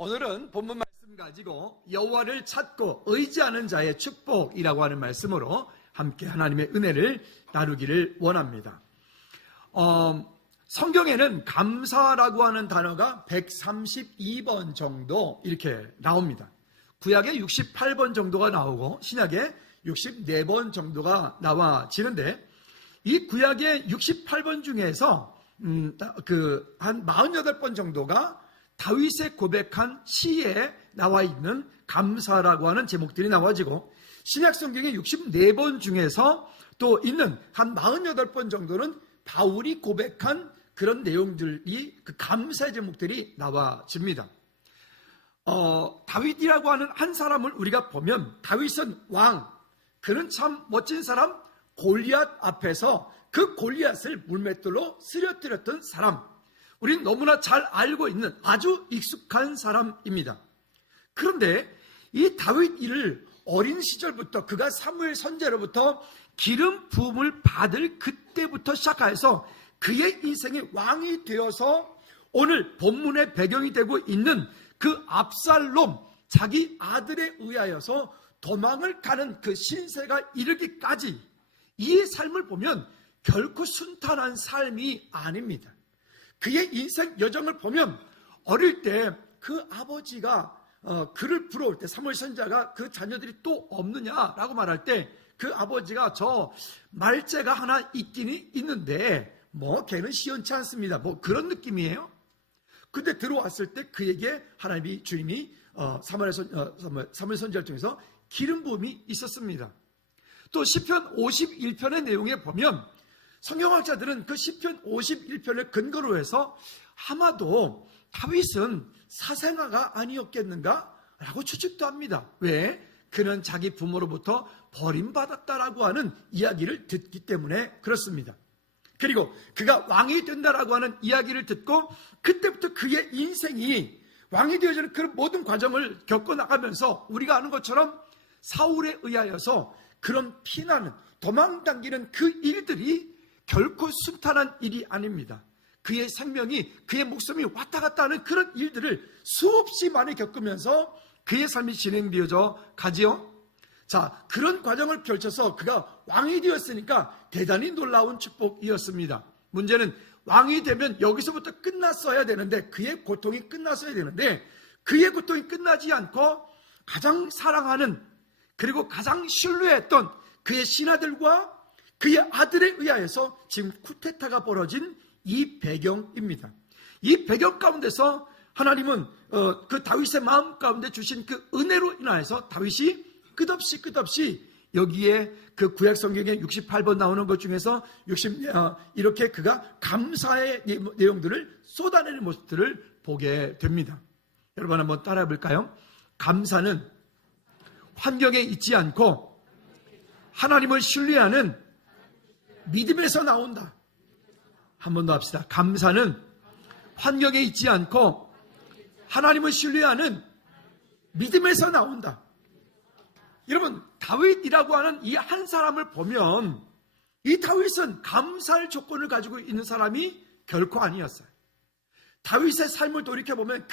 오늘은 본문 말씀 가지고 여호와를 찾고 의지하는 자의 축복이라고 하는 말씀으로 함께 하나님의 은혜를 나누기를 원합니다. 성경에는 감사라고 하는 단어가 132번 정도 이렇게 나옵니다. 구약에 68번 정도가 나오고 신약에 64번 정도가 나와지는데, 이 구약의 68번 중에서 한 48번 정도가 다윗의 고백한 시에 나와 있는 감사라고 하는 제목들이 나와지고, 신약 성경의 64번 중에서 또 있는 한 48번 정도는 바울이 고백한 그런 내용들이, 그 감사의 제목들이 나와집니다. 다윗이라고 하는 한 사람을 우리가 보면, 다윗은 왕, 그는 참 멋진 사람, 골리앗 앞에서 그 골리앗을 물맷돌로 쓰러뜨렸던 사람, 우리는 너무나 잘 알고 있는 아주 익숙한 사람입니다. 그런데 이 다윗을 어린 시절부터, 그가 사무엘 선지자로부터 기름 부음을 받을 그때부터 시작해서 그의 인생이 왕이 되어서 오늘 본문의 배경이 되고 있는 그 압살롬, 자기 아들에 의하여서 도망을 가는 그 신세가 이르기까지 이 삶을 보면 결코 순탄한 삶이 아닙니다. 그의 인생 여정을 보면 어릴 때 그 아버지가 그를 부러울 때, 사무엘 선지자가 그 자녀들이 또 없느냐라고 말할 때 그 아버지가 저 말째가 하나 있긴 있는데 뭐 걔는 시원치 않습니다, 뭐 그런 느낌이에요. 근데 들어왔을 때 그에게 하나님이, 주님이 사무엘 선지자를 통해서 기름 부음이 있었습니다. 또 시편 51편의 내용에 보면 성경학자들은 그 시편 51편을 근거로 해서 아마도 다윗은 사생아가 아니었겠는가 라고 추측도 합니다. 왜? 그는 자기 부모로부터 버림받았다라고 하는 이야기를 듣기 때문에 그렇습니다. 그리고 그가 왕이 된다라고 하는 이야기를 듣고 그때부터 그의 인생이 왕이 되어지는 그런 모든 과정을 겪어나가면서 우리가 아는 것처럼 사울에 의하여서 그런 피나는, 도망당기는 그 일들이 결코 순탄한 일이 아닙니다. 그의 생명이, 그의 목숨이 왔다 갔다 하는 그런 일들을 수없이 많이 겪으면서 그의 삶이 진행되어져 가지요. 자, 그런 과정을 펼쳐서 그가 왕이 되었으니까 대단히 놀라운 축복이었습니다. 문제는 왕이 되면 여기서부터 끝났어야 되는데, 그의 고통이 끝났어야 되는데, 그의 고통이 끝나지 않고 가장 사랑하는, 그리고 가장 신뢰했던 그의 신하들과 그의 아들에 의하여서 지금 쿠데타가 벌어진 이 배경입니다. 이 배경 가운데서 하나님은 그 다윗의 마음 가운데 주신 그 은혜로 인하여서 다윗이 끝없이 여기에 그 구약 성경에 68번 나오는 것 중에서 이렇게 그가 감사의 내용들을 쏟아내는 모습들을 보게 됩니다. 여러분 한번 따라해 볼까요? 감사는 환경에 있지 않고 하나님을 신뢰하는 믿음에서 나온다. 한 번 더 합시다. 감사는 환경에 있지 않고 하나님을 신뢰하는 믿음에서 나온다. 여러분, 다윗이라고 하는 이 한 사람을 보면 이 다윗은 감사할 조건을 가지고 있는 사람이 결코 아니었어요. 다윗의 삶을 돌이켜보면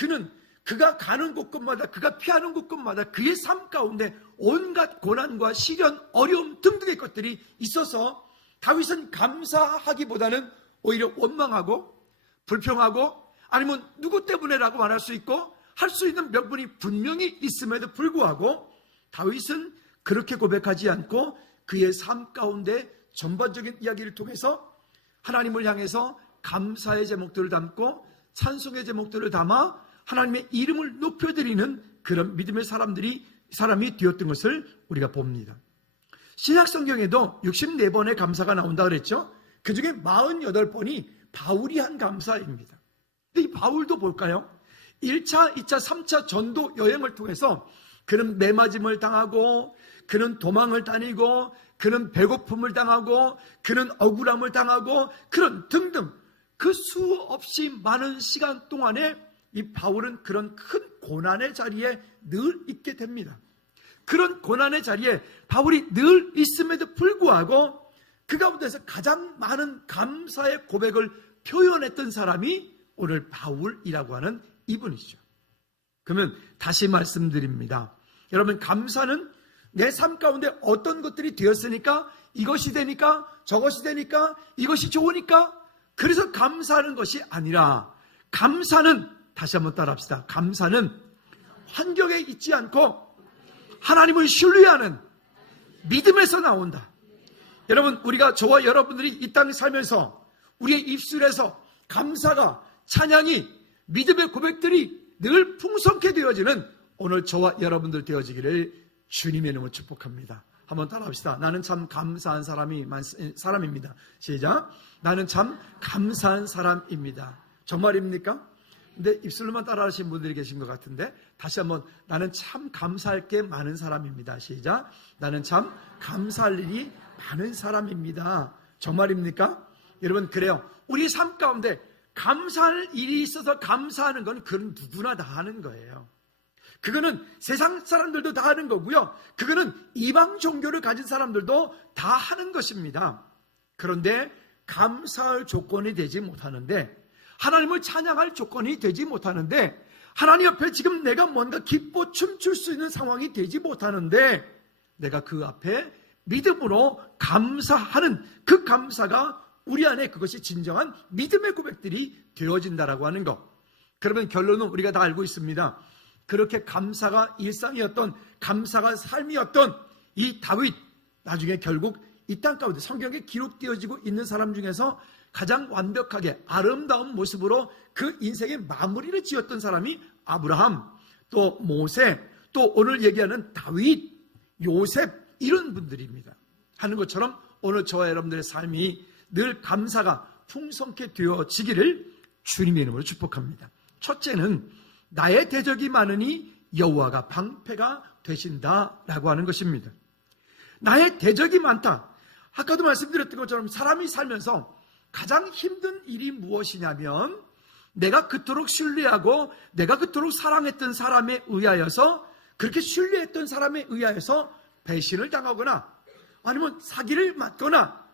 그가 가는 곳곳마다, 그가 피하는 곳곳마다 그의 삶 가운데 온갖 고난과 시련, 어려움 등등의 것들이 있어서 다윗은 감사하기보다는 오히려 원망하고 불평하고, 아니면 누구 때문에라고 말할 수 있고 할 수 있는 명분이 분명히 있음에도 불구하고 다윗은 그렇게 고백하지 않고 그의 삶 가운데 전반적인 이야기를 통해서 하나님을 향해서 감사의 제목들을 담고 찬송의 제목들을 담아 하나님의 이름을 높여드리는 그런 믿음의 사람이 되었던 것을 우리가 봅니다. 신약 성경에도 64번의 감사가 나온다 그랬죠. 그 중에 48번이 바울이 한 감사입니다. 근데 이 바울도 볼까요? 1차, 2차, 3차 전도 여행을 통해서 그는 매맞음을 당하고, 그는 도망을 다니고, 그는 배고픔을 당하고, 그는 억울함을 당하고, 그런 등등 그 수없이 많은 시간 동안에 이 바울은 그런 큰 고난의 자리에 늘 있게 됩니다. 그런 고난의 자리에 바울이 늘 있음에도 불구하고 그 가운데서 가장 많은 감사의 고백을 표현했던 사람이 오늘 바울이라고 하는 이분이죠. 그러면 다시 말씀드립니다. 여러분, 감사는 내 삶 가운데 어떤 것들이 되었으니까, 이것이 되니까, 저것이 되니까, 이것이 좋으니까, 그래서 감사하는 것이 아니라, 감사는, 다시 한번 따라합시다. 감사는 환경에 있지 않고 하나님을 신뢰하는 믿음에서 나온다. 여러분, 우리가, 저와 여러분들이 이 땅에 살면서 우리의 입술에서 감사가, 찬양이, 믿음의 고백들이 늘 풍성케 되어지는 오늘 저와 여러분들 되어지기를 주님의 이름으로 축복합니다. 한번 따라합시다. 나는 참 감사한 사람입니다. 시작. 나는 참 감사한 사람입니다. 정말입니까? 근데 입술로만 따라하시는 분들이 계신 것 같은데, 다시 한번, 나는 참 감사할 게 많은 사람입니다. 시작. 나는 참 감사할 일이 많은 사람입니다. 정말입니까? 여러분, 그래요. 우리 삶 가운데 감사할 일이 있어서 감사하는 건 그건 누구나 다 하는 거예요. 그거는 세상 사람들도 다 하는 거고요. 그거는 이방 종교를 가진 사람들도 다 하는 것입니다. 그런데 감사할 조건이 되지 못하는데, 하나님을 찬양할 조건이 되지 못하는데, 하나님 앞에 지금 내가 뭔가 기뻐 춤출 수 있는 상황이 되지 못하는데, 내가 그 앞에 믿음으로 감사하는 그 감사가 우리 안에 그것이 진정한 믿음의 고백들이 되어진다라고 하는 것. 그러면 결론은 우리가 다 알고 있습니다. 그렇게 감사가 일상이었던, 감사가 삶이었던 이 다윗, 나중에 결국 이 땅 가운데 성경에 기록되어지고 있는 사람 중에서 가장 완벽하게 아름다운 모습으로 그 인생의 마무리를 지었던 사람이 아브라함, 또 모세, 또 오늘 얘기하는 다윗, 요셉, 이런 분들입니다. 하는 것처럼 오늘 저와 여러분들의 삶이 늘 감사가 풍성케 되어지기를 주님의 이름으로 축복합니다. 첫째는 나의 대적이 많으니 여호와가 방패가 되신다라고 하는 것입니다. 나의 대적이 많다. 아까도 말씀드렸던 것처럼 사람이 살면서 가장 힘든 일이 무엇이냐면, 내가 그토록 신뢰하고 내가 그토록 사랑했던 사람에 의하여서, 그렇게 신뢰했던 사람에 의하여서 배신을 당하거나 아니면 사기를 맞거나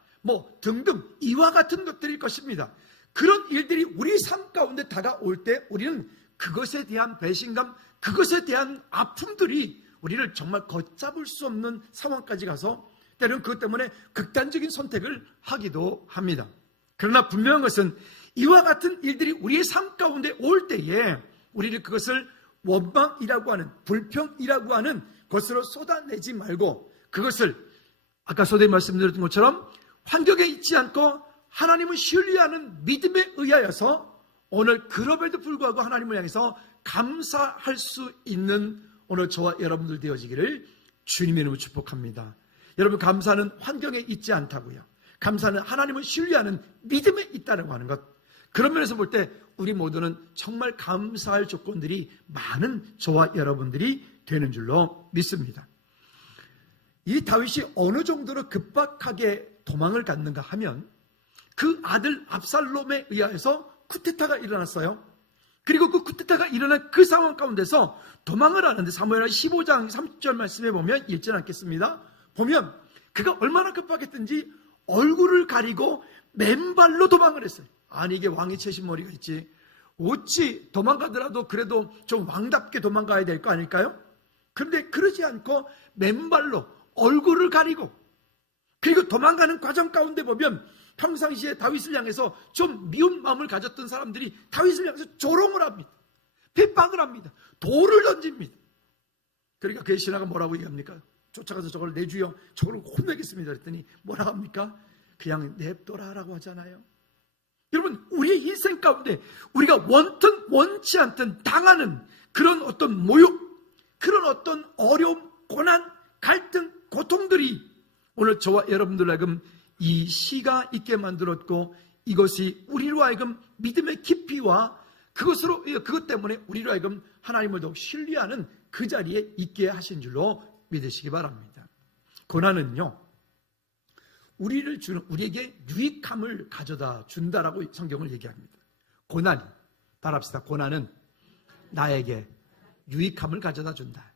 등등 이와 같은 것들일 것입니다. 그런 일들이 우리 삶 가운데 다가올 때 우리는 그것에 대한 배신감, 그것에 대한 아픔들이 우리를 정말 걷잡을 수 없는 상황까지 가서 때로는 그것 때문에 극단적인 선택을 하기도 합니다. 그러나 분명한 것은 이와 같은 일들이 우리의 삶 가운데 올 때에 우리는 그것을 원망이라고 하는, 불평이라고 하는 것으로 쏟아내지 말고, 그것을 아까 소대에 말씀드렸던 것처럼 환경에 있지 않고 하나님을 신뢰하는 믿음에 의하여서 오늘 그럼에도 불구하고 하나님을 향해서 감사할 수 있는 오늘 저와 여러분들 되어지기를 주님의 이름으로 축복합니다. 여러분, 감사는 환경에 있지 않다고요. 감사는 하나님을 신뢰하는 믿음에 있다고 하는 것. 그런 면에서 볼 때 우리 모두는 정말 감사할 조건들이 많은 저와 여러분들이 되는 줄로 믿습니다. 이 다윗이 어느 정도로 급박하게 도망을 갔는가 하면, 그 아들 압살롬에 의해서 쿠데타가 일어났어요. 그리고 그 쿠데타가 일어난 그 상황 가운데서 도망을 하는데, 사무엘하 15장 30절 말씀에 보면 읽지 않겠습니다. 보면 그가 얼마나 급박했든지 얼굴을 가리고 맨발로 도망을 했어요. 아니, 이게 왕이 채신 머리가 있지, 어찌 도망가더라도 그래도 좀 왕답게 도망가야 될 거 아닐까요? 그런데 그러지 않고 맨발로 얼굴을 가리고, 그리고 도망가는 과정 가운데 보면 평상시에 다윗을 향해서 좀 미운 마음을 가졌던 사람들이 다윗을 향해서 조롱을 합니다. 핍박을 합니다. 돌을 던집니다. 그러니까 그의 신하가 뭐라고 얘기합니까? 쫓아가서 저걸 내주여, 저걸 혼내겠습니다 그랬더니 뭐라고 합니까? 그냥 냅둬라라고 하잖아요. 여러분, 우리의 인생 가운데 우리가 원든 원치 않든 당하는 그런 어떤 모욕, 그런 어떤 어려움, 고난, 갈등, 고통들이 오늘 저와 여러분들 하여금 이 시가 있게 만들었고, 이것이 우리로 하여금 믿음의 깊이와 그것 때문에 우리로 하여금 하나님을 더욱 신뢰하는 그 자리에 있게 하신 줄로 믿으시기 바랍니다. 고난은요, 우리에게 유익함을 가져다 준다라고 성경을 얘기합니다. 고난이, 따라합시다. 고난은 나에게 유익함을 가져다 준다.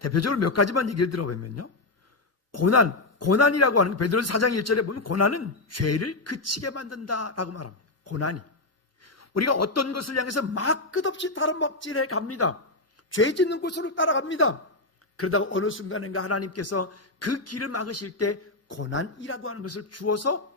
대표적으로 몇 가지만 얘기를 들어보면요, 고난이라고 하는 게 베드로서 4장 1절에 보면 고난은 죄를 그치게 만든다라고 말합니다. 고난이 우리가 어떤 것을 향해서 막 끝없이 다름박질해 갑니다. 죄 짓는 곳으로 따라갑니다. 그러다가 어느 순간인가 하나님께서 그 길을 막으실 때 고난이라고 하는 것을 주어서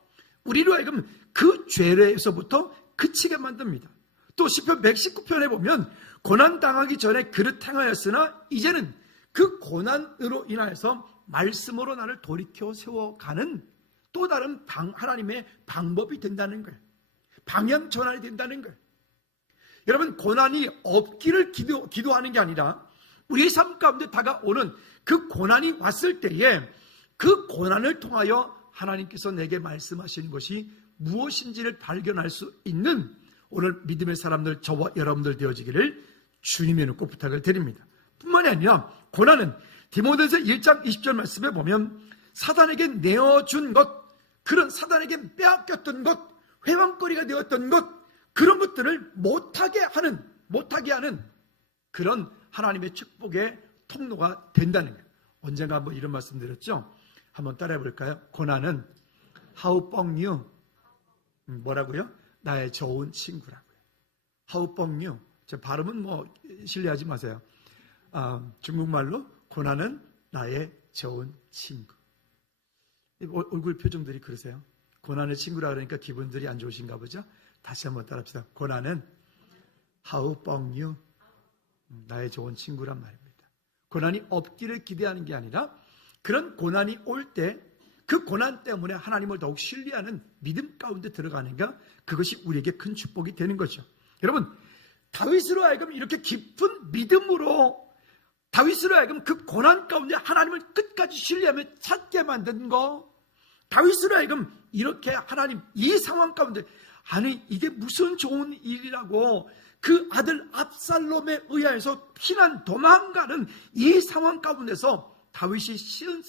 우리로 하여금 그 죄에서부터 그치게 만듭니다. 또 시편 119편에 보면 고난당하기 전에 그릇 행하였으나 이제는 그 고난으로 인하여서 말씀으로 나를 돌이켜 세워가는 또 다른 하나님의 방법이 된다는 거예요. 방향 전환이 된다는 거예요. 여러분, 고난이 없기를 기도하는 게 아니라 우리의 삶 가운데 다가오는 그 고난이 왔을 때에 그 고난을 통하여 하나님께서 내게 말씀하시는 것이 무엇인지를 발견할 수 있는 오늘 믿음의 사람들, 저와 여러분들 되어지기를 주님의 눈 꼭 부탁을 드립니다. 뿐만이 아니라 고난은 디모데서 1장 20절 말씀에 보면 사단에게 내어준 것, 그런 사단에게 빼앗겼던 것, 회방거리가 되었던 것, 그런 것들을 못하게 하는 그런 하나님의 축복의 통로가 된다는 거예요. 언젠가 한번 이런 말씀 드렸죠? 한번 따라해 볼까요? 고난은 하우뻥유, 뭐라고요? 나의 좋은 친구라고요. 하우뻥유. 제 발음은 신뢰하지 마세요. 중국말로 고난은 나의 좋은 친구. 얼굴 표정들이 그러세요? 고난의 친구라 그러니까 기분들이 안 좋으신가 보죠? 다시 한번 따라합시다. 고난은 하우뻥유, 나의 좋은 친구란 말입니다. 고난이 없기를 기대하는 게 아니라 그런 고난이 올 때 그 고난 때문에 하나님을 더욱 신뢰하는 믿음 가운데 들어가는가, 그것이 우리에게 큰 축복이 되는 거죠. 여러분, 다윗으로 하여금 이렇게 깊은 믿음으로 다윗으로 하여금 그 고난 가운데 하나님을 끝까지 신뢰하며 찾게 만든 거, 다윗으로 하여금 이렇게 하나님 이 상황 가운데, 아니 이게 무슨 좋은 일이라고 그 아들 압살롬에 의하여서 피난 도망가는 이 상황 가운데서 다윗이 쓴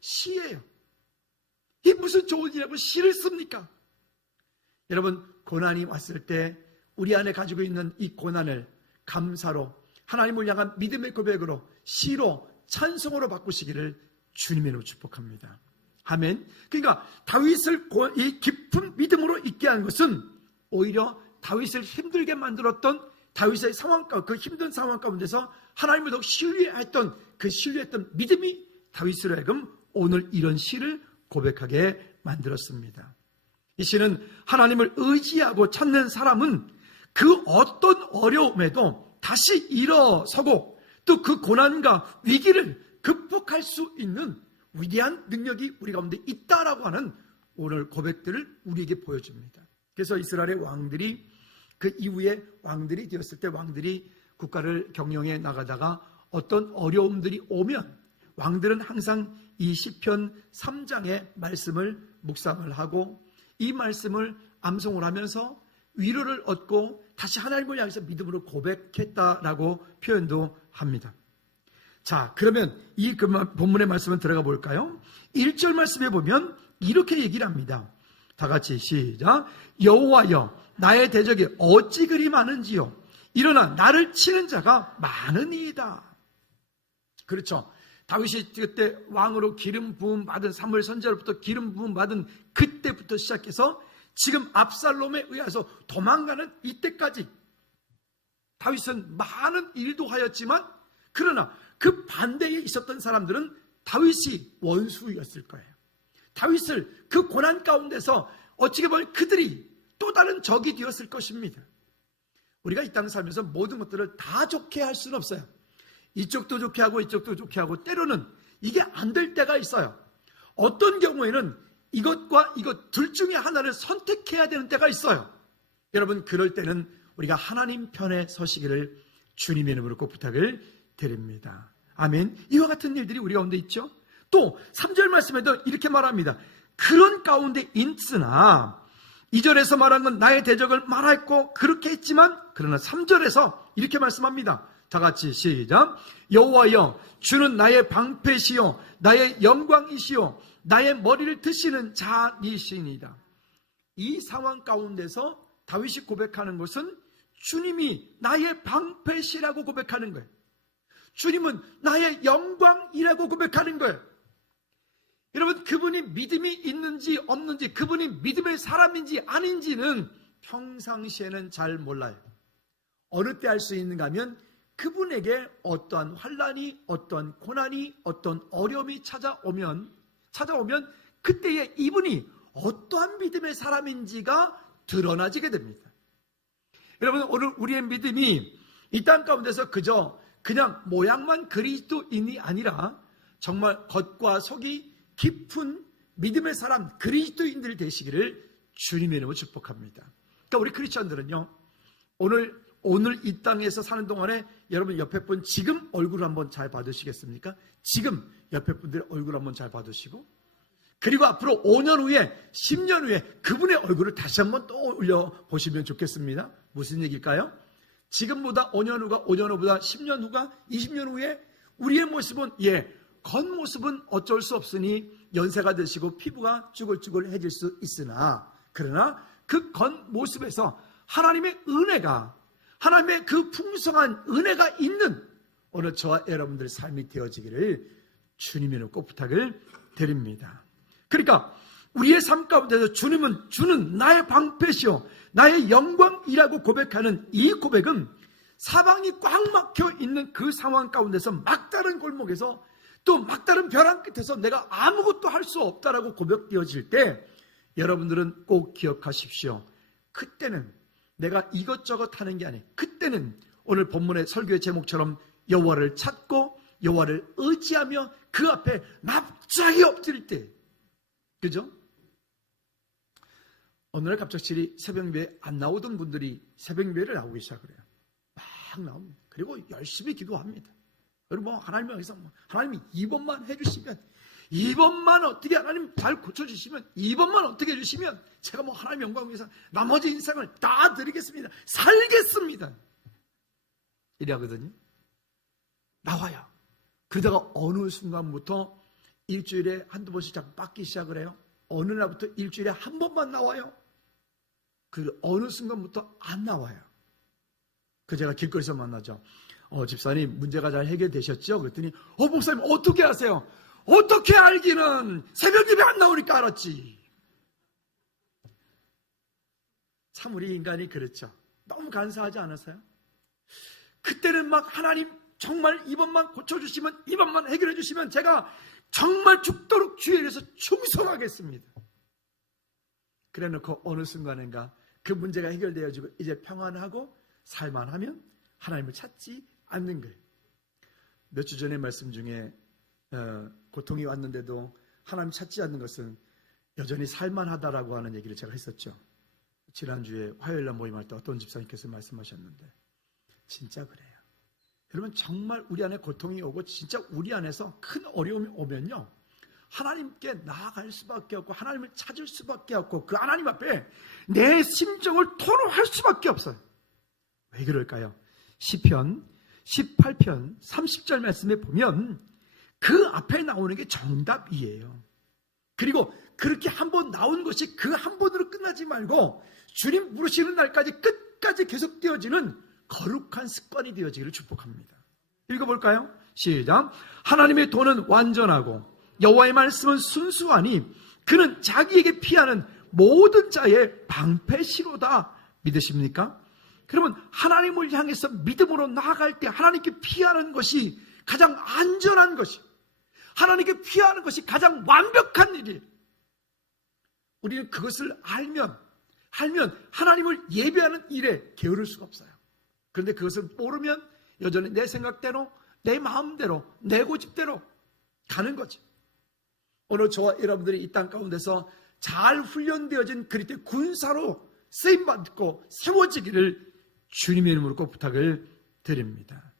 시예요. 이게 무슨 좋은 일이라고 시를 씁니까? 여러분, 고난이 왔을 때 우리 안에 가지고 있는 이 고난을 감사로, 하나님을 향한 믿음의 고백으로, 시로, 찬송으로 바꾸시기를 주님의 이름으로 축복합니다. 아멘. 그러니까 다윗을 이 깊은 믿음으로 있게 한 것은 오히려 다윗을 힘들게 만들었던 다윗의 상황, 그 힘든 상황 가운데서 하나님을 더욱 신뢰했던 그 신뢰했던 믿음이 다윗으로 하여금 오늘 이런 시를 고백하게 만들었습니다. 이 시는 하나님을 의지하고 찾는 사람은 그 어떤 어려움에도 다시 일어서고 또 그 고난과 위기를 극복할 수 있는 위대한 능력이 우리 가운데 있다라고 하는 오늘 고백들을 우리에게 보여줍니다. 그래서 이스라엘의 왕들이 그 이후에 왕들이 되었을 때 왕들이 국가를 경영해 나가다가 어떤 어려움들이 오면 왕들은 항상 이 시편 3장의 말씀을 묵상을 하고 이 말씀을 암송을 하면서 위로를 얻고 다시 하나님을 향해서 믿음으로 고백했다라고 표현도 합니다. 자, 그러면 이 본문의 말씀을 들어가 볼까요? 1절 말씀에 보면 이렇게 얘기를 합니다. 다 같이 시작. 여호와여, 나의 대적이 어찌 그리 많은지요. 일어나 나를 치는 자가 많으니이다. 그렇죠. 다윗이 그때 왕으로 기름 부음 받은 사무엘 선지자로부터 기름 부음 받은 그때부터 시작해서 지금 압살롬에 의해서 도망가는 이때까지 다윗은 많은 일도 하였지만, 그러나 그 반대에 있었던 사람들은 다윗이 원수였을 거예요. 다윗을 그 고난 가운데서 어찌게 보면 그들이 또 다른 적이 되었을 것입니다. 우리가 이 땅을 살면서 모든 것들을 다 좋게 할 수는 없어요. 이쪽도 좋게 하고 이쪽도 좋게 하고, 때로는 이게 안 될 때가 있어요. 어떤 경우에는 이것과 이것 둘 중에 하나를 선택해야 되는 때가 있어요. 여러분, 그럴 때는 우리가 하나님 편에 서시기를 주님의 이름으로 꼭 부탁을 드립니다. 아멘. 이와 같은 일들이 우리 가운데 있죠. 또 3절 말씀에도 이렇게 말합니다. 그런 가운데 있으나, 2절에서 말한 건 나의 대적을 말했고 그렇게 했지만, 그러나 3절에서 이렇게 말씀합니다. 다 같이 시작. 여호와여, 주는 나의 방패시요 나의 영광이시요 나의 머리를 드시는 자이시니이다. 이 상황 가운데서 다윗이 고백하는 것은 주님이 나의 방패시라고 고백하는 거예요. 주님은 나의 영광이라고 고백하는 거예요. 여러분, 그분이 믿음이 있는지 없는지, 그분이 믿음의 사람인지 아닌지는 평상시에는 잘 몰라요. 어느 때 알 수 있는가 하면 그분에게 어떠한 환난이, 어떠한 고난이, 어떤 어려움이 찾아오면 그때에 이분이 어떠한 믿음의 사람인지가 드러나지게 됩니다. 여러분, 오늘 우리의 믿음이 이 땅 가운데서 그냥 모양만 그리스도인이 아니라 정말 겉과 속이 깊은 믿음의 사람, 그리스도인들 되시기를 주님의 이름으로 축복합니다. 그러니까 우리 크리스천들은요, 오늘 이 땅에서 사는 동안에 여러분 옆에 분 지금 얼굴 한번 잘 봐두시겠습니까? 지금 옆에 분들 얼굴 한번 잘 봐두시고, 그리고 앞으로 5년 후에 10년 후에 그분의 얼굴을 다시 한번 떠올려 보시면 좋겠습니다. 무슨 얘기일까요? 지금보다 5년 후가 5년 후보다 10년 후가 20년 후에 우리의 모습은 겉모습은 어쩔 수 없으니 연세가 드시고 피부가 쭈글쭈글해질 수 있으나, 그러나 그 겉모습에서 하나님의 은혜가, 하나님의 그 풍성한 은혜가 있는 오늘 저와 여러분들의 삶이 되어지기를 주님의 꼭 부탁을 드립니다. 그러니까 우리의 삶 가운데서 주는 나의 방패시오, 나의 영광이라고 고백하는 이 고백은 사방이 꽉 막혀 있는 그 상황 가운데서 막다른 골목에서 또 막다른 벼랑 끝에서 내가 아무것도 할 수 없다라고 고백되어질 때 여러분들은 꼭 기억하십시오. 그때는 내가 이것저것 하는 게 아니에요. 그때는 오늘 본문의 설교의 제목처럼 여호와를 찾고 여호와를 의지하며 그 앞에 납작이 엎드릴 때, 그죠? 어느 날 갑작스레 새벽예배에 안 나오던 분들이 새벽예배를 나오기 시작을 해요. 막 나옵니다. 그리고 열심히 기도합니다. 그리고 하나님 앞에서 하나님이 이번만 해주시면, 이번만 어떻게 하나님 잘 고쳐주시면, 이번만 어떻게 해주시면 제가 하나님 영광을 위해서 나머지 인생을 다 드리겠습니다. 살겠습니다. 이래하거든요. 나와요. 그러다가 어느 순간부터 일주일에 한두 번씩 자꾸 빠기 시작을 해요. 어느 날부터 일주일에 한 번만 나와요. 그 어느 순간부터 안 나와요. 제가 길거리에서 만나죠. 집사님 문제가 잘 해결되셨죠? 그랬더니 목사님 어떻게 아세요? 어떻게 알기는 새벽 예배 안 나오니까 알았지. 참 우리 인간이 그렇죠. 너무 간사하지 않으세요? 그때는 막 하나님 정말 이번만 고쳐주시면, 이번만 해결해 주시면 제가 정말 죽도록 주에 대해서 충성하겠습니다. 그래 놓고 어느 순간인가 그 문제가 해결되어지고 이제 평안하고 살만하면 하나님을 찾지 않는 거예요. 몇 주 전의 말씀 중에 고통이 왔는데도 하나님 찾지 않는 것은 여전히 살만하다라고 하는 얘기를 제가 했었죠. 지난주에 화요일날 모임할 때 어떤 집사님께서 말씀하셨는데 진짜 그래요. 여러분 정말 우리 안에 고통이 오고 진짜 우리 안에서 큰 어려움이 오면요, 하나님께 나아갈 수밖에 없고 하나님을 찾을 수밖에 없고 그 하나님 앞에 내 심정을 토로할 수밖에 없어요. 왜 그럴까요? 시편 18편 30절 말씀에 보면 그 앞에 나오는 게 정답이에요. 그리고 그렇게 한 번 나온 것이 그 한 번으로 끝나지 말고 주님 부르시는 날까지 끝까지 계속되어지는 거룩한 습관이 되어지기를 축복합니다. 읽어볼까요? 시작. 하나님의 도는 완전하고 여호와의 말씀은 순수하니 그는 자기에게 피하는 모든 자의 방패시로다. 믿으십니까? 그러면 하나님을 향해서 믿음으로 나아갈 때 하나님께 피하는 것이 가장 안전한 것이, 하나님께 피하는 것이 가장 완벽한 일이에요. 우리는 그것을 알면 하나님을 예배하는 일에 게으를 수가 없어요. 그런데 그것을 모르면 여전히 내 생각대로, 내 마음대로, 내 고집대로 가는 거지. 오늘 저와 여러분들이 이 땅 가운데서 잘 훈련되어진 그리스도의 군사로 쓰임받고 세워지기를 주님의 이름으로 꼭 부탁을 드립니다.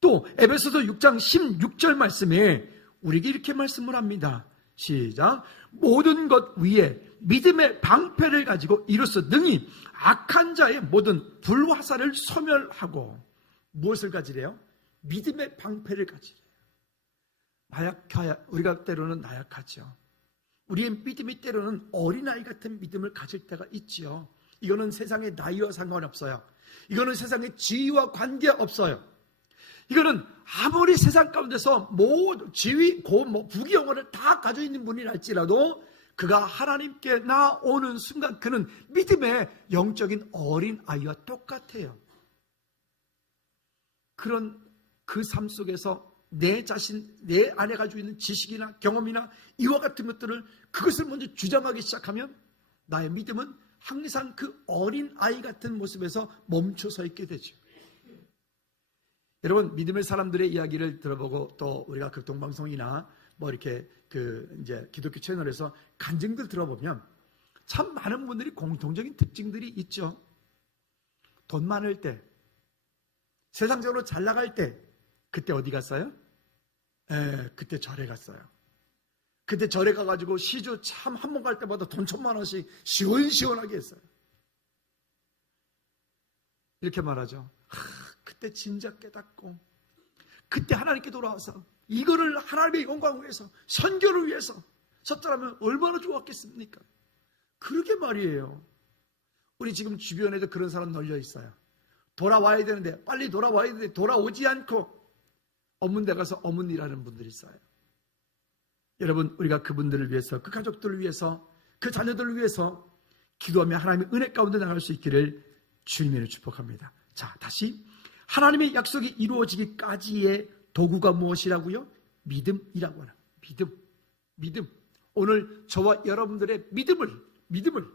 또 에베소서 6장 16절 말씀에 우리에게 이렇게 말씀을 합니다. 시작. 모든 것 위에 믿음의 방패를 가지고 이로써 능히 악한 자의 모든 불화살을 소멸하고. 무엇을 가지래요? 믿음의 방패를 가지래요. 우리가 때로는 나약하죠. 우리의 믿음이 때로는 어린아이 같은 믿음을 가질 때가 있지요. 이거는 세상의 나이와 상관없어요. 이거는 세상의 지위와 관계없어요. 이거는 아무리 세상 가운데서 지위, 부귀영화를 다 가지고 있는 분이 할지라도 그가 하나님께 나오는 순간 그는 믿음의 영적인 어린 아이와 똑같아요. 그런 그 삶 속에서 내 자신, 내 안에 가지고 있는 지식이나 경험이나 이와 같은 것들을 그것을 먼저 주장하기 시작하면 나의 믿음은 항상 그 어린 아이 같은 모습에서 멈춰서 있게 되죠. 여러분, 믿음의 사람들의 이야기를 들어보고 또 우리가 극동방송이나 뭐 이렇게 이제 기독교 채널에서 간증들 들어보면 참 많은 분들이 공통적인 특징들이 있죠. 돈 많을 때, 세상적으로 잘 나갈 때, 그때 어디 갔어요? 그때 절에 갔어요. 그때 절에 가가지고 시주 참 한 번 갈 때마다 돈 1,000만 원씩 시원시원하게 했어요. 이렇게 말하죠. 그때 진작 깨닫고 그때 하나님께 돌아와서 이거를 하나님의 영광을 위해서 선교를 위해서 썼더라면 얼마나 좋았겠습니까? 그러게 말이에요. 우리 지금 주변에도 그런 사람 널려 있어요. 돌아와야 되는데 빨리 돌아와야 되는데 돌아오지 않고 없는 데 가서 없는 일하는 분들이 있어요. 여러분, 우리가 그분들을 위해서, 그 가족들을 위해서, 그 자녀들을 위해서 기도하며 하나님의 은혜 가운데 나갈 수 있기를 주님으로 축복합니다. 자, 다시 하나님의 약속이 이루어지기까지의 도구가 무엇이라고요? 믿음이라고 하나. 믿음. 오늘 저와 여러분들의 믿음을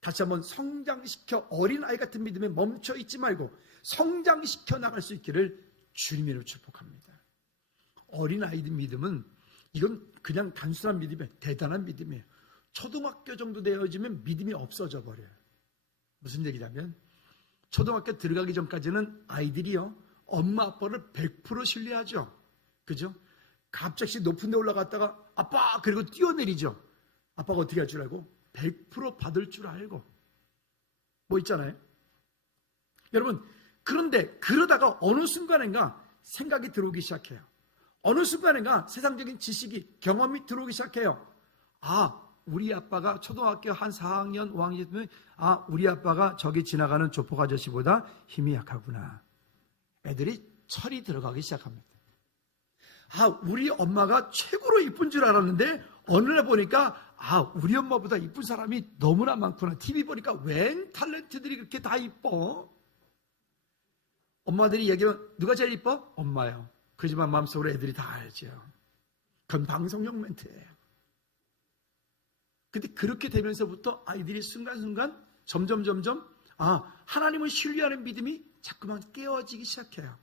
다시 한번 성장시켜 어린아이 같은 믿음에 멈춰 있지 말고 성장시켜 나갈 수 있기를 주님으로 축복합니다. 어린아이들 믿음은 이건 그냥 단순한 믿음이에요. 대단한 믿음이에요. 초등학교 정도 되어지면 믿음이 없어져 버려요. 무슨 얘기냐면 초등학교 들어가기 전까지는 아이들이요, 엄마 아빠를 100% 신뢰하죠. 그죠? 갑자기 높은 데 올라갔다가 아빠 그리고 뛰어내리죠. 아빠가 어떻게 할 줄 알고? 100% 받을 줄 알고. 뭐 있잖아요. 여러분, 그런데 그러다가 어느 순간인가 생각이 들어오기 시작해요. 어느 순간인가 세상적인 지식이, 경험이 들어오기 시작해요. 우리 아빠가 초등학교 한 4학년, 5학년 되면 우리 아빠가 저기 지나가는 조폭 아저씨보다 힘이 약하구나. 애들이 철이 들어가기 시작합니다. 우리 엄마가 최고로 이쁜 줄 알았는데 어느 날 보니까 우리 엄마보다 이쁜 사람이 너무나 많구나. TV 보니까 웬 탤런트들이 그렇게 다 이뻐? 엄마들이 얘기하면 누가 제일 이뻐? 엄마요. 그지만 마음속으로 애들이 다 알죠. 그건 방송용 멘트예요. 근데 그렇게 되면서부터 아이들이 순간순간 점점 하나님을 신뢰하는 믿음이 자꾸만 깨어지기 시작해요.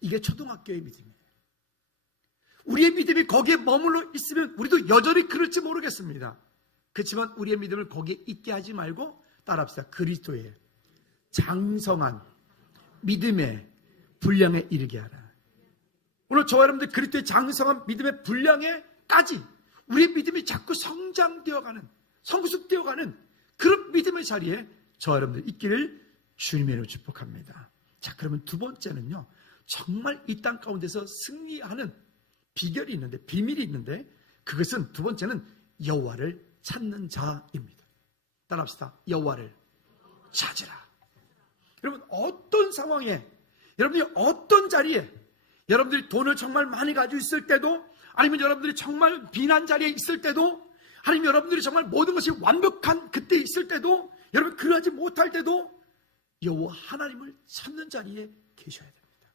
이게 초등학교의 믿음이에요. 우리의 믿음이 거기에 머물러 있으면 우리도 여전히 그럴지 모르겠습니다. 그렇지만 우리의 믿음을 거기에 있게 하지 말고 따라합시다. 그리스도의 장성한 믿음의 분량에 이르게 하라. 오늘 저와 여러분들 그리스도의 장성한 믿음의 분량에까지 우리의 믿음이 자꾸 성장되어가는, 성숙되어가는 그런 믿음의 자리에 저와 여러분들 있기를 주님으로 축복합니다. 자, 그러면 두 번째는요, 정말 이 땅 가운데서 승리하는 비결이 있는데, 비밀이 있는데, 그것은 두 번째는 여호와를 찾는 자입니다. 따라합시다. 여호와를 찾으라. 여러분, 어떤 상황에, 여러분들이 어떤 자리에, 여러분들이 돈을 정말 많이 가지고 있을 때도, 아니면 여러분들이 정말 비난 자리에 있을 때도, 아니면 여러분들이 정말 모든 것이 완벽한 그때 있을 때도, 여러분 그러하지 못할 때도 여호와 하나님을 찾는 자리에 계셔야 됩니다.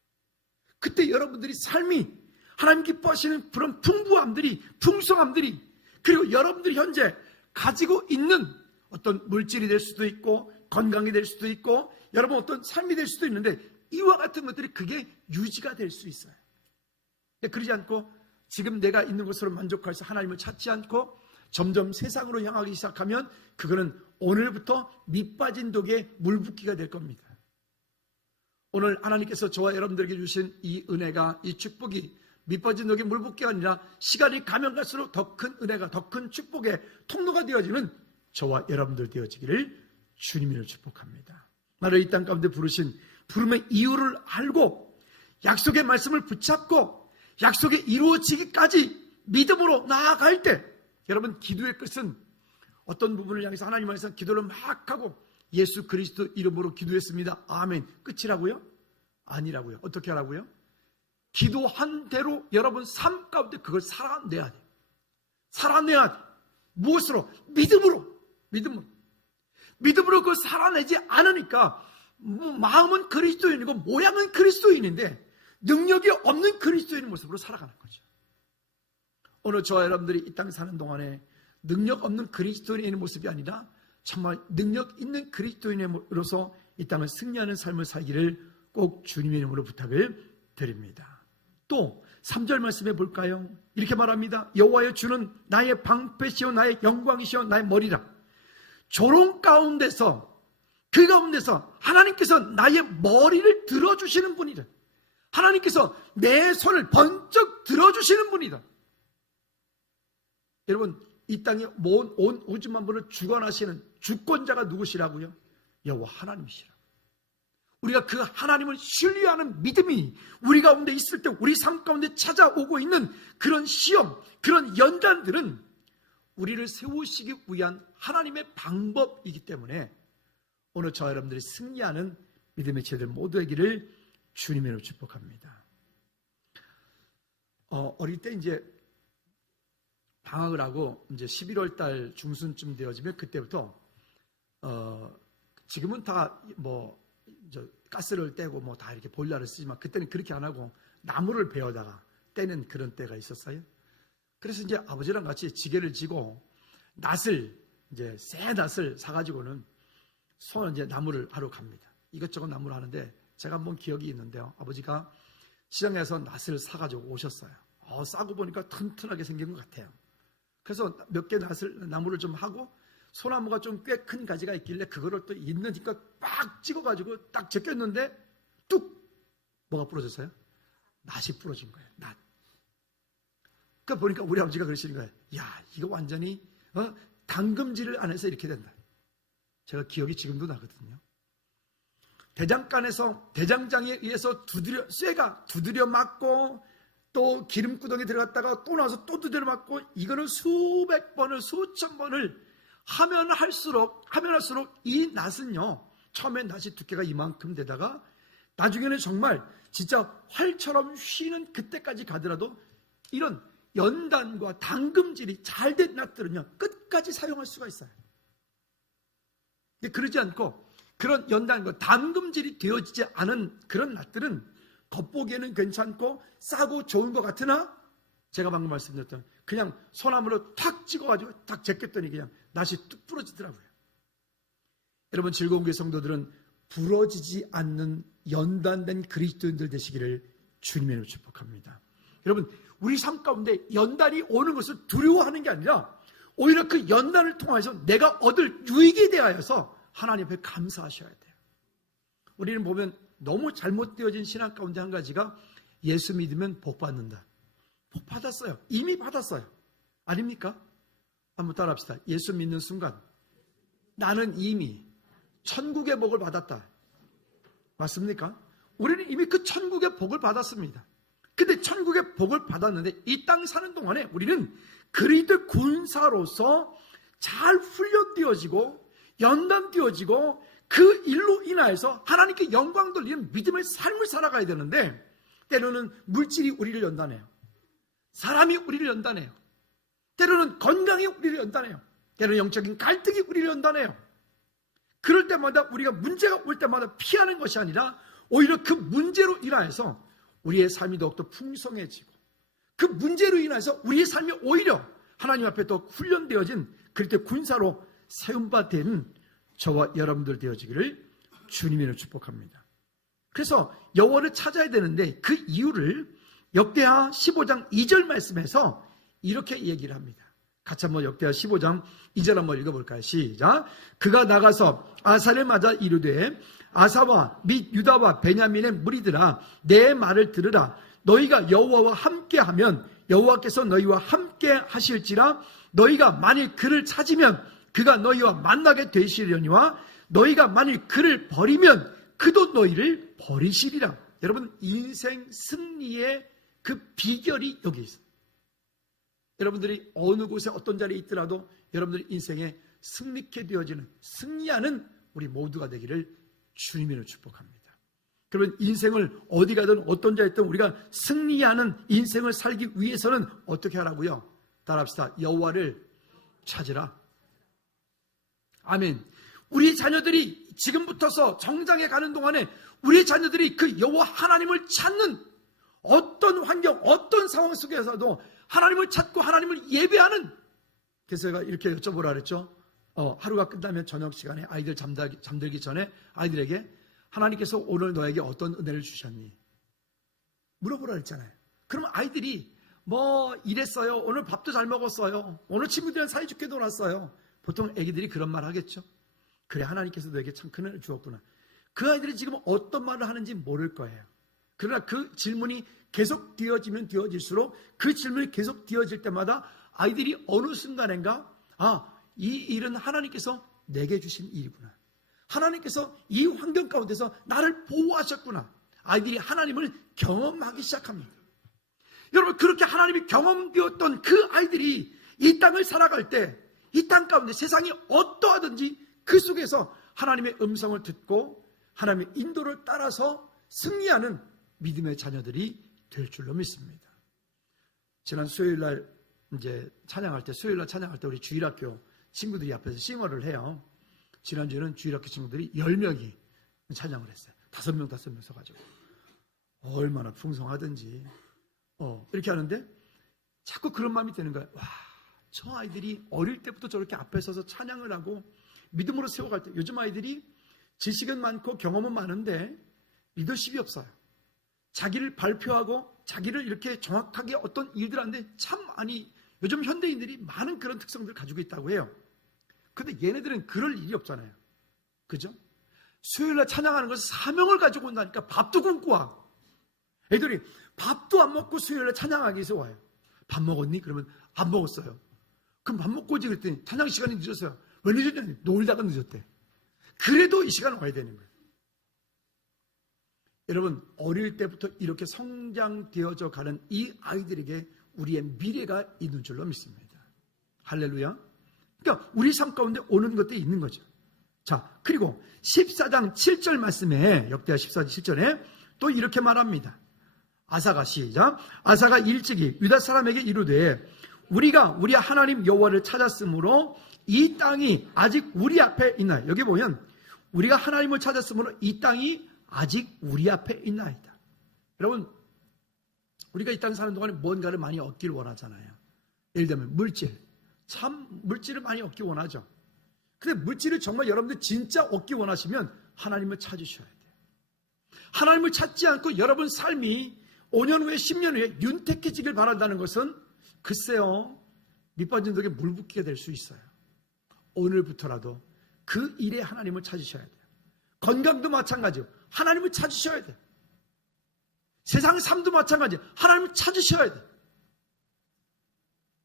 그때 여러분들이 삶이 하나님 기뻐하시는 그런 풍부함들이, 풍성함들이, 그리고 여러분들이 현재 가지고 있는 어떤 물질이 될 수도 있고 건강이 될 수도 있고 여러분 어떤 삶이 될 수도 있는데 이와 같은 것들이 그게 유지가 될 수 있어요. 그러지 않고 지금 내가 있는 것으로 만족해서 하나님을 찾지 않고 점점 세상으로 향하기 시작하면 그거는 오늘부터 밑빠진 독에 물 붓기가 될 겁니다. 오늘 하나님께서 저와 여러분들에게 주신 이 은혜가, 이 축복이 밑빠진 독에 물 붓기가 아니라 시간이 가면 갈수록 더 큰 은혜가, 더 큰 축복의 통로가 되어지는 저와 여러분들 되어지기를 주님으로 축복합니다. 나를 이 땅 가운데 부르신 부름의 이유를 알고 약속의 말씀을 붙잡고 약속이 이루어지기까지 믿음으로 나아갈 때, 여러분 기도의 끝은 어떤 부분을 향해서 하나님 안에서 기도를 막 하고 예수 그리스도 이름으로 기도했습니다. 아멘. 끝이라고요? 아니라고요. 어떻게 하라고요? 기도한 대로 여러분 삶 가운데 그걸 살아내야 돼요. 살아내야 돼. 무엇으로? 믿음으로 그걸 살아내지 않으니까 마음은 그리스도인이고 모양은 그리스도인인데 능력이 없는 그리스도인의 모습으로 살아가는 거죠. 오늘 저와 여러분들이 이 땅 사는 동안에 능력 없는 그리스도인의 모습이 아니라 정말 능력 있는 그리스도인으로서 이 땅을 승리하는 삶을 살기를 꼭 주님의 이름으로 부탁을 드립니다. 또 3절 말씀해 볼까요? 이렇게 말합니다. 여호와여, 주는 나의 방패시오 나의 영광이시오 나의 머리라. 조롱 가운데서 그 가운데서 하나님께서 나의 머리를 들어주시는 분이다. 하나님께서 내 손을 번쩍 들어주시는 분이다. 여러분, 이 땅에 온 우주 만물을 주관하시는 주권자가 누구시라고요? 여호와 하나님이시라. 우리가 그 하나님을 신뢰하는 믿음이 우리 가운데 있을 때 우리 삶 가운데 찾아오고 있는 그런 시험, 그런 연단들은 우리를 세우시기 위한 하나님의 방법이기 때문에 오늘 저와 여러분들이 승리하는 믿음의 제들 모두 되기를 주님으로 축복합니다. 어릴 때 이제 방학을 하고 이제 11월 달 중순쯤 되어지면 그때부터 지금은 다 뭐 가스를 떼고 뭐 다 이렇게 보일러를 쓰지만 그때는 그렇게 안 하고 나무를 베어다가 떼는 그런 때가 있었어요. 그래서 이제 아버지랑 같이 지게를 지고 낫을 이제 새 낫을 사가지고는 이제 나무를 하러 갑니다. 이것저것 나무를 하는데 제가 한번 기억이 있는데요. 아버지가 시장에서 낫을 사가지고 오셨어요. 싸고 보니까 튼튼하게 생긴 것 같아요. 그래서 몇 개 나무를 좀 하고 소나무가 좀 꽤 큰 가지가 있길래 그거를 또 있는지까 빡 찍어가지고 딱 제꼈는데 뚝! 뭐가 부러졌어요? 낫이 부러진 거예요. 낫. 그러니까 보니까 우리 아버지가 그러시는 거예요. 야, 이거 완전히 당금질을 안 해서 이렇게 된다. 제가 기억이 지금도 나거든요. 대장간에서 대장장에 의해서 쇠가 두드려 맞고 또 기름구덩이 들어갔다가 또 나와서 또 두드려 맞고 이거는 수백 번을 수천 번을 하면 할수록 이 낫은요, 처음에 낫이 두께가 이만큼 되다가 나중에는 정말 진짜 활처럼 휘는 그때까지 가더라도 이런 연단과 당금질이 잘 된 낫들은요 끝까지 사용할 수가 있어요. 근데 그러지 않고 그런 연단과 당금질이 되어지지 않은 그런 낫들은 겉보기에는 괜찮고 싸고 좋은 것 같으나 제가 방금 말씀드렸던 그냥 소나무로 탁 찍어가지고 탁 제꼈더니 그냥 낫이 뚝 부러지더라고요. 여러분, 즐거운 교회 성도들은 부러지지 않는 연단된 그리스도인들 되시기를 주님의 이름으로 축복합니다. 여러분, 우리 삶 가운데 연단이 오는 것을 두려워하는 게 아니라 오히려 그 연단을 통해서 내가 얻을 유익에 대하여서 하나님 앞에 감사하셔야 돼요. 우리는 보면 너무 잘못되어진 신앙 가운데 한 가지가 예수 믿으면 복 받는다. 복 받았어요. 이미 받았어요. 아닙니까? 한번 따라합시다. 예수 믿는 순간 나는 이미 천국의 복을 받았다. 맞습니까? 우리는 이미 그 천국의 복을 받았습니다. 근데 천국의 복을 받았는데 이 땅 사는 동안에 우리는 그리스도의 군사로서 잘 훈련되어지고 연단되어지고 그 일로 인하여서 하나님께 영광 돌리는 믿음의 삶을 살아가야 되는데 때로는 물질이 우리를 연단해요. 사람이 우리를 연단해요. 때로는 건강이 우리를 연단해요. 때로는 영적인 갈등이 우리를 연단해요. 그럴 때마다 우리가 문제가 올 때마다 피하는 것이 아니라 오히려 그 문제로 인하여서 우리의 삶이 더욱더 풍성해지고 그 문제로 인해서 우리의 삶이 오히려 하나님 앞에 더 훈련되어진 그리스도의 군사로 세움받은 저와 여러분들 되어지기를 주님의 이름으로 축복합니다. 그래서 여호와를 찾아야 되는데 그 이유를 역대하 15장 2절 말씀에서 이렇게 얘기를 합니다. 같이 한번 역대하 15장 2절 한번 읽어볼까요? 시작. 그가 나가서 아사를 맞아 이르되 아사와 및 유다와 베냐민의 무리들아 내 말을 들으라. 너희가 여호와와 함께하면 여호와께서 너희와 함께 하실지라. 너희가 만일 그를 찾으면 그가 너희와 만나게 되시려니와 너희가 만일 그를 버리면 그도 너희를 버리시리라. 여러분, 인생 승리의 그 비결이 여기 있어요. 여러분들이 어느 곳에 어떤 자리에 있더라도 여러분들의 인생에 승리케 되어지는 승리하는 우리 모두가 되기를 주님으로 축복합니다. 그러면 인생을 어디 가든 어떤 자에 있든 우리가 승리하는 인생을 살기 위해서는 어떻게 하라고요? 따라합시다. 여호와를 찾으라. 아멘. 우리 자녀들이 지금부터서 정장에 가는 동안에 우리 자녀들이 그 여호와 하나님을 찾는 어떤 환경, 어떤 상황 속에서도 하나님을 찾고 하나님을 예배하는. 그래서 제가 이렇게 여쭤보라 그랬죠. 하루가 끝나면 저녁 시간에 아이들 잠들기 전에 아이들에게 하나님께서 오늘 너에게 어떤 은혜를 주셨니? 물어보라 그랬잖아요. 그러면 아이들이 이랬어요. 오늘 밥도 잘 먹었어요. 오늘 친구들이랑 사이좋게 놀았어요. 보통 애기들이 그런 말 하겠죠. 그래, 하나님께서 너에게 참 큰 은혜를 주었구나. 그 아이들이 지금 어떤 말을 하는지 모를 거예요. 그러나 그 질문이 계속 뒤어지면 뒤어질수록 그 질문이 계속 뒤어질 때마다 아이들이 어느 순간인가 이 일은 하나님께서 내게 주신 일이구나. 하나님께서 이 환경 가운데서 나를 보호하셨구나. 아이들이 하나님을 경험하기 시작합니다. 여러분, 그렇게 하나님이 경험되었던 그 아이들이 이 땅을 살아갈 때 이 땅 가운데 세상이 어떠하든지 그 속에서 하나님의 음성을 듣고 하나님의 인도를 따라서 승리하는 믿음의 자녀들이 될 줄로 믿습니다. 지난 수요일날 찬양할 때 우리 주일학교 친구들이 앞에서 싱어를 해요. 지난주에는 주일학교 친구들이 10명이 찬양을 했어요. 5명 서가지고 얼마나 풍성하든지 이렇게 하는데 자꾸 그런 마음이 드는 거예요. 와, 저 아이들이 어릴 때부터 저렇게 앞에 서서 찬양을 하고 믿음으로 세워갈 때, 요즘 아이들이 지식은 많고 경험은 많은데 리더십이 없어요. 자기를 발표하고 자기를 이렇게 정확하게 어떤 일들 하는데 참 요즘 현대인들이 많은 그런 특성들을 가지고 있다고 해요. 근데 얘네들은 그럴 일이 없잖아요. 그죠? 수요일날 찬양하는 것은 사명을 가지고 온다니까. 밥도 굶고 와. 애들이 밥도 안 먹고 수요일날 찬양하기 위해서 와요. 밥 먹었니? 그러면 안 먹었어요. 그럼 밥 먹고 오지 그랬더니 찬양 시간이 늦었어요. 왜 늦었냐? 놀다가 늦었대. 그래도 이 시간 와야 되는 거예요. 여러분, 어릴 때부터 이렇게 성장되어져 가는 이 아이들에게 우리의 미래가 있는 줄로 믿습니다. 할렐루야. 그러니까 우리 삶 가운데 오는 것들이 있는 거죠. 자, 그리고 14장 7절 말씀에, 역대하 14장 7절에 또 이렇게 말합니다. 아사가 시작. 아사가 일찍이 유다 사람에게 이르되 우리가 우리 하나님 여호와를 찾았으므로 이 땅이 아직 우리 앞에 있나이다. 여기 보면 우리가 하나님을 찾았으므로 이 땅이 아직 우리 앞에 있나이다. 여러분, 우리가 이 땅에 사는 동안에 뭔가를 많이 얻기를 원하잖아요. 예를 들면 물질을 많이 얻기 원하죠. 근데 물질을 정말 여러분들 진짜 얻기 원하시면 하나님을 찾으셔야 돼요. 하나님을 찾지 않고 여러분 삶이 5년 후에 10년 후에 윤택해지길 바란다는 것은 글쎄요, 밑빠진 독에 물 붓기가 될 수 있어요. 오늘부터라도 그 일에 하나님을 찾으셔야 돼요. 건강도 마찬가지요. 하나님을 찾으셔야 돼요. 세상 삶도 마찬가지요. 하나님을 찾으셔야 돼요.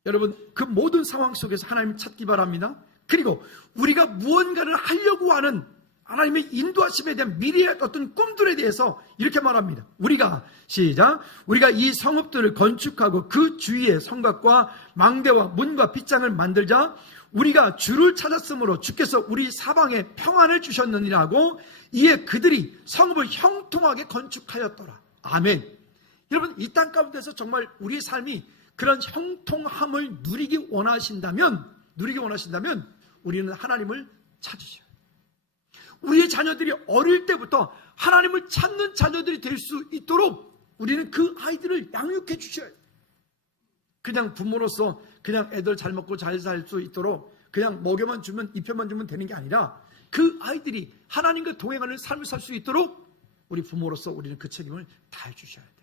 여러분, 그 모든 상황 속에서 하나님을 찾기 바랍니다. 그리고 우리가 무언가를 하려고 하는 하나님의 인도하심에 대한 미래의 어떤 꿈들에 대해서 이렇게 말합니다. 우리가 시작. 우리가 이 성읍들을 건축하고 그 주위에 성곽과 망대와 문과 빗장을 만들자. 우리가 주를 찾았으므로 주께서 우리 사방에 평안을 주셨느니라고 이에 그들이 성읍을 형통하게 건축하였더라. 아멘. 여러분, 이 땅 가운데서 정말 우리의 삶이 그런 형통함을 누리기 원하신다면 우리는 하나님을 찾으셔야 돼요. 우리의 자녀들이 어릴 때부터 하나님을 찾는 자녀들이 될 수 있도록 우리는 그 아이들을 양육해 주셔야 돼요. 그냥 부모로서 그냥 애들 잘 먹고 잘 살 수 있도록 그냥 먹여만 주면, 입혀만 주면 되는 게 아니라 그 아이들이 하나님과 동행하는 삶을 살 수 있도록 우리 부모로서 우리는 그 책임을 다해 주셔야 돼요.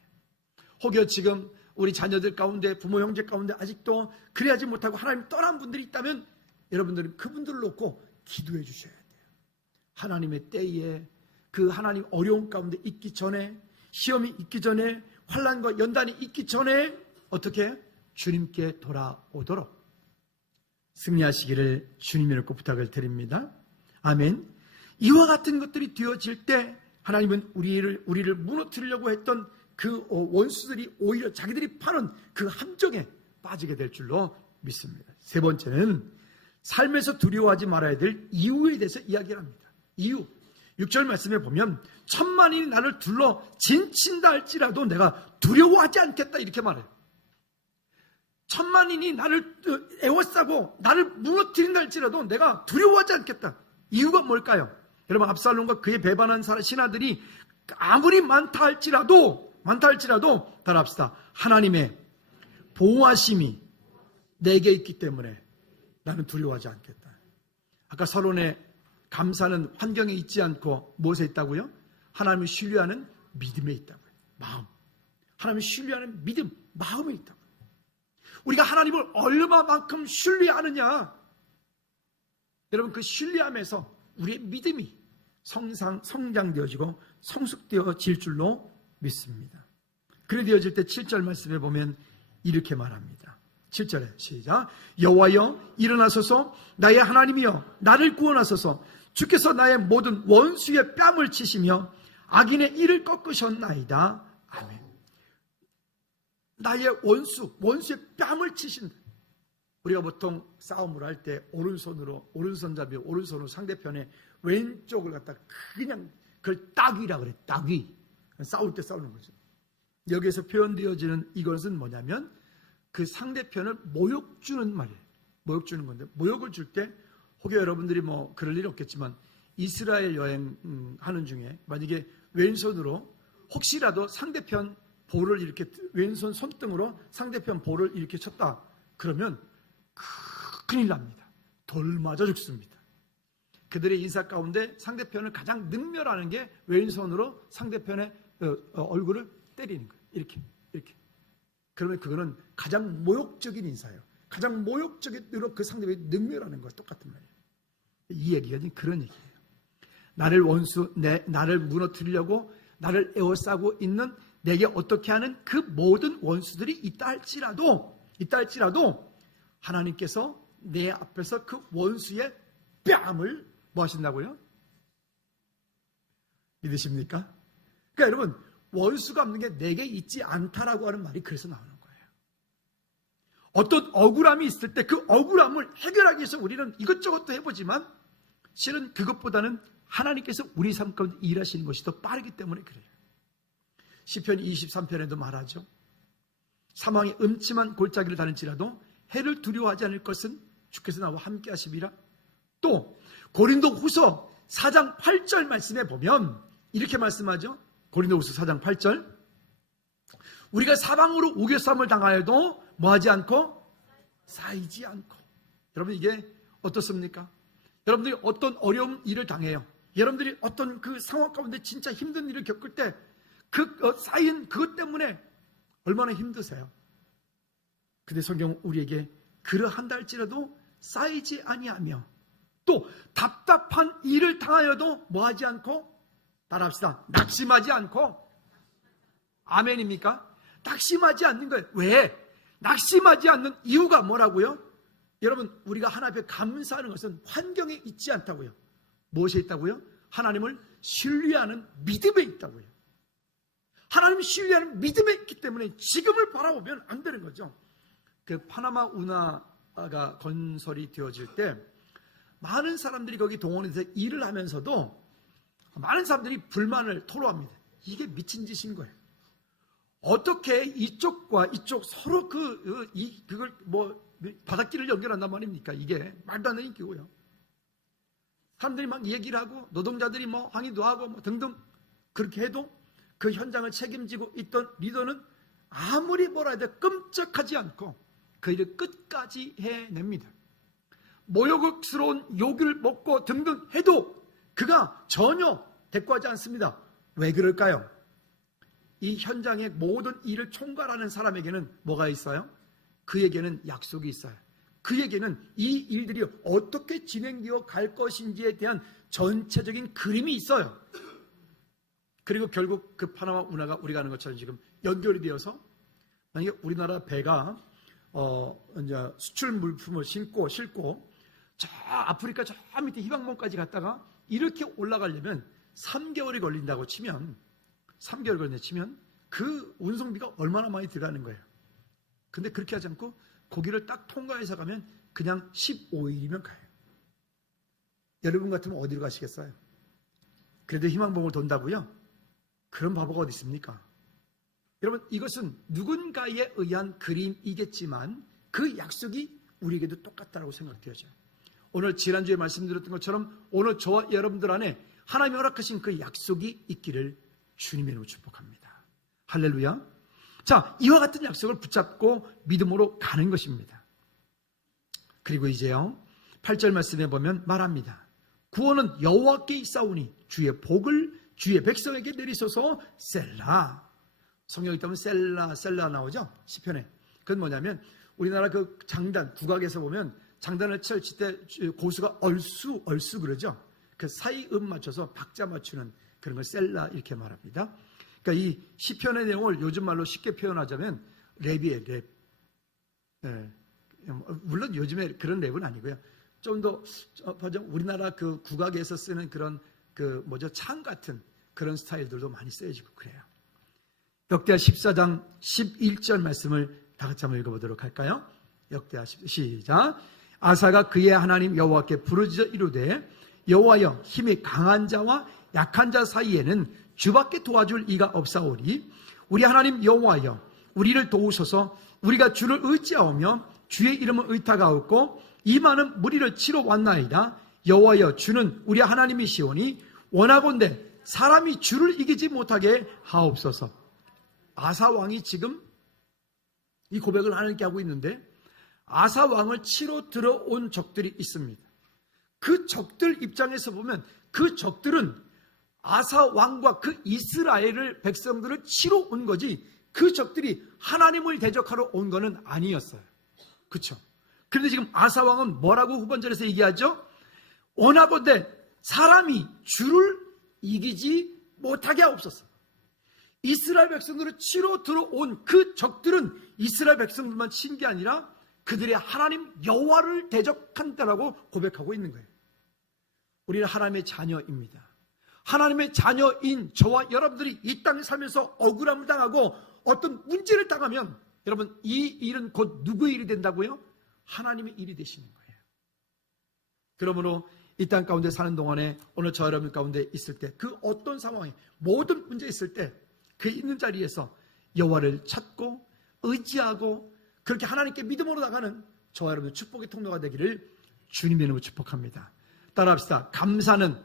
혹여 지금 우리 자녀들 가운데, 부모 형제 가운데 아직도 그래야지 못하고 하나님 떠난 분들이 있다면 여러분들은 그분들을 놓고 기도해 주셔야 돼요. 하나님의 때에 그 하나님 어려움 가운데 있기 전에, 시험이 있기 전에, 환난과 연단이 있기 전에 어떻게 주님께 돌아오도록 승리하시기를 주님의 이름으로 부탁을 드립니다. 아멘. 이와 같은 것들이 되어질 때 하나님은 우리를 무너뜨리려고 했던 그 원수들이 오히려 자기들이 파는 그 함정에 빠지게 될 줄로 믿습니다. 세 번째는 삶에서 두려워하지 말아야 될 이유에 대해서 이야기를 합니다. 이유. 6절 말씀에 보면 천만인이 나를 둘러 진친다 할지라도 내가 두려워하지 않겠다 이렇게 말해요. 천만인이 나를 에워싸고 나를 무너뜨린다 할지라도 내가 두려워하지 않겠다. 이유가 뭘까요? 여러분, 압살롬과 그의 배반한 신하들이 아무리 많다 할지라도 따라합시다. 하나님의 보호하심이 내게 있기 때문에 나는 두려워하지 않겠다. 아까 서론에 감사는 환경에 있지 않고 무엇에 있다고요? 하나님을 신뢰하는 믿음에 있다고요. 마음. 하나님을 신뢰하는 믿음, 마음에 있다고요. 우리가 하나님을 얼마만큼 신뢰하느냐. 여러분, 그 신뢰함에서 우리의 믿음이 성장되어지고 성숙되어질 줄로 믿습니다. 그래 되어질 때 7절 말씀에 보면 이렇게 말합니다. 7절에 시작. 여호와여 일어나소서, 나의 하나님이여 나를 구원하소서. 주께서 나의 모든 원수의 뺨을 치시며 악인의 이를 꺾으셨나이다. 아멘. 나의 원수의 뺨을 치신다. 우리가 보통 싸움을 할 때 오른손잡이 오른손으로 상대편의 왼쪽을 갖다 그냥 그걸 따귀라 그래. 따귀. 싸울 때 싸우는 거죠. 여기에서 표현되어지는 이것은 뭐냐면 그 상대편을 모욕 주는 말이에요. 모욕 주는 건데, 모욕을 줄 때 혹여 여러분들이 뭐 그럴 일은 없겠지만 이스라엘 여행하는 중에 만약에 왼손으로 혹시라도 상대편 볼을 이렇게 왼손 손등으로 상대편 볼을 이렇게 쳤다 그러면 큰일 납니다. 돌 맞아 죽습니다. 그들의 인사 가운데 상대편을 가장 능멸하는 게 왼손으로 상대편의 얼굴을 때리는 거예요. 이렇게. 그러면 그거는 가장 모욕적인 인사예요. 가장 모욕적인 으로 그 상대편이 능멸하는 거와 똑같은 말이에요. 이 얘기가 그런 얘기예요. 나를 무너뜨리려고 나를 에워싸고 있는 내게 어떻게 하는 그 모든 원수들이 있다 할지라도 하나님께서 내 앞에서 그 원수의 뺨을 뭐 하신다고요? 믿으십니까? 그러니까 여러분, 원수가 없는 게 내게 있지 않다라고 하는 말이 그래서 나오는 거예요. 어떤 억울함이 있을 때 그 억울함을 해결하기 위해서 우리는 이것저것도 해보지만 실은 그것보다는 하나님께서 우리 삶 가운데 일하시는 것이 더 빠르기 때문에 그래요. 시편 23편에도 말하죠. 사망의 음침한 골짜기를 다닐지라도 해를 두려워하지 않을 것은 주께서 나와 함께 하심이라. 또 고린도후서 4장 8절 말씀에 보면 이렇게 말씀하죠. 고린도후서 4장 8절. 우리가 사방으로 우겨쌈을 당하여도 뭐하지 않고 쌓이지 않고. 여러분, 이게 어떻습니까? 여러분들이 어떤 어려운 일을 당해요. 여러분들이 어떤 그 상황 가운데 진짜 힘든 일을 겪을 때 그 쌓인 그것 때문에 얼마나 힘드세요? 근데 성경은 우리에게 그러한다 할지라도 쌓이지 아니하며 또 답답한 일을 당하여도 뭐하지 않고, 따라합시다, 낙심하지 않고. 아멘입니까? 낙심하지 않는 거예요. 왜? 낙심하지 않는 이유가 뭐라고요? 여러분, 우리가 하나님 앞에 감사하는 것은 환경에 있지 않다고요. 무엇에 있다고요? 하나님을 신뢰하는 믿음에 있다고요. 하나님을 신뢰하는 믿음에 있기 때문에 지금을 바라보면 안 되는 거죠. 그 파나마 운하가 건설이 되어질 때 많은 사람들이 거기 동원해서 일을 하면서도 많은 사람들이 불만을 토로합니다. 이게 미친 짓인 거예요. 어떻게 이쪽과 이쪽 서로 그걸 바닷길을 연결한단 말입니까? 이게 말도 안 되는 기고요. 사람들이 막 얘기를 하고 노동자들이 항의도 하고 등등 그렇게 해도 그 현장을 책임지고 있던 리더는 아무리 뭐라 해도 끔찍하지 않고 그 일을 끝까지 해냅니다. 모욕스러운 욕을 먹고 등등 해도 그가 전혀 대꾸하지 않습니다. 왜 그럴까요? 이 현장의 모든 일을 총괄하는 사람에게는 뭐가 있어요? 그에게는 약속이 있어요. 그에게는 이 일들이 어떻게 진행되어 갈 것인지에 대한 전체적인 그림이 있어요. 그리고 결국 그 파나마 운하가 우리가 아는 것처럼 지금 연결이 되어서 만약에 우리나라 배가 이제 수출 물품을 싣고 저 아프리카 저 밑에 희망봉까지 갔다가 이렇게 올라가려면 3개월이 걸린다고 치면 3개월 걸린다 치면 그 운송비가 얼마나 많이 들어가는 거예요. 근데 그렇게 하지 않고 거기를 딱 통과해서 가면 그냥 15일이면 가요. 여러분 같으면 어디로 가시겠어요? 그래도 희망봉을 돈다고요? 그런 바보가 어디 있습니까? 여러분, 이것은 누군가에 의한 그림이겠지만 그 약속이 우리에게도 똑같다고 생각되어져요. 오늘 지난주에 말씀드렸던 것처럼 오늘 저와 여러분들 안에 하나님이 허락하신 그 약속이 있기를 주님의 이름으로 축복합니다. 할렐루야. 자, 이와 같은 약속을 붙잡고 믿음으로 가는 것입니다. 그리고 이제요, 8절 말씀에 보면 말합니다. 구원은 여호와께 있사오니 주의 복을 주의 백성에게 내리소서. 셀라. 성경에 있다면 셀라 나오죠? 시편에. 그건 뭐냐면 우리나라 그 장단, 국악에서 보면 장단을 칠 때 고수가 얼쑤 그러죠? 그 사이음 맞춰서 박자 맞추는 그런 걸 셀라 이렇게 말합니다. 그러니까 이 시편의 내용을 요즘 말로 쉽게 표현하자면 랩이에요, 랩. 네. 물론 요즘에 그런 랩은 아니고요. 좀 더 우리나라 그 국악에서 쓰는 그런 창 같은 그런 스타일들도 많이 쓰여지고 그래요. 역대하 14장 11절 말씀을 다 같이 한번 읽어보도록 할까요? 역대하 시작. 아사가 그의 하나님 여호와께 부르짖어 이르되 여호와여, 힘이 강한 자와 약한 자 사이에는 주밖에 도와줄 이가 없사오니 우리 하나님 여호와여, 우리를 도우소서. 우리가 주를 의지하오며 주의 이름을 의탁하옵고 이 많은 무리를 치러 왔나이다. 여호와여, 주는 우리 하나님이시오니 원하건대 사람이 주를 이기지 못하게 하옵소서. 아사 왕이 지금 이 고백을 하나님께 하고 있는데 아사 왕을 치러 들어온 적들이 있습니다. 그 적들 입장에서 보면 그 적들은 아사 왕과 그 이스라엘을 백성들을 치러 온 거지 그 적들이 하나님을 대적하러 온 거는 아니었어요. 그렇죠? 그런데 지금 아사 왕은 뭐라고 후반절에서 얘기하죠? 원하건대 사람이 주를 이기지 못하게 하옵소서. 이스라엘 백성들을 치러 들어온 그 적들은 이스라엘 백성들만 친 게 아니라 그들의 하나님 여호와를 대적한다라고 고백하고 있는 거예요. 우리는 하나님의 자녀입니다. 하나님의 자녀인 저와 여러분들이 이 땅에 살면서 억울함을 당하고 어떤 문제를 당하면 여러분 이 일은 곧 누구의 일이 된다고요? 하나님의 일이 되시는 거예요. 그러므로 이 땅 가운데 사는 동안에 오늘 저 여러분 가운데 있을 때 그 어떤 상황에 모든 문제 있을 때 그 있는 자리에서 여호와를 찾고 의지하고 그렇게 하나님께 믿음으로 나가는 저와 여러분의 축복의 통로가 되기를 주님의 이름으로 축복합니다. 따라합시다. 감사는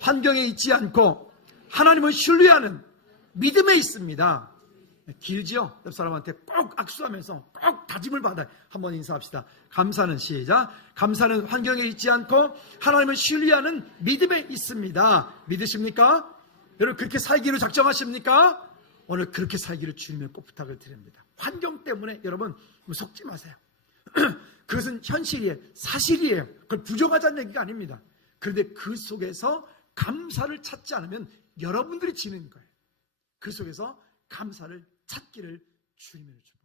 환경에 있지 않고 하나님을 신뢰하는 믿음에 있습니다. 길지요? 옆 사람한테 꼭 악수하면서 꼭 다짐을 받아요. 한번 인사합시다. 감사는 시작. 감사는 환경에 있지 않고 하나님을 신뢰하는 믿음에 있습니다. 믿으십니까? 여러분 그렇게 살기로 작정하십니까? 오늘 그렇게 살기를 주님의 꼭 부탁을 드립니다. 환경 때문에 여러분 속지 마세요. 그것은 현실이에요. 사실이에요. 그걸 부정하자는 얘기가 아닙니다. 그런데 그 속에서 감사를 찾지 않으면 여러분들이 지는 거예요. 그 속에서 감사를 찾기를 주님의 축복.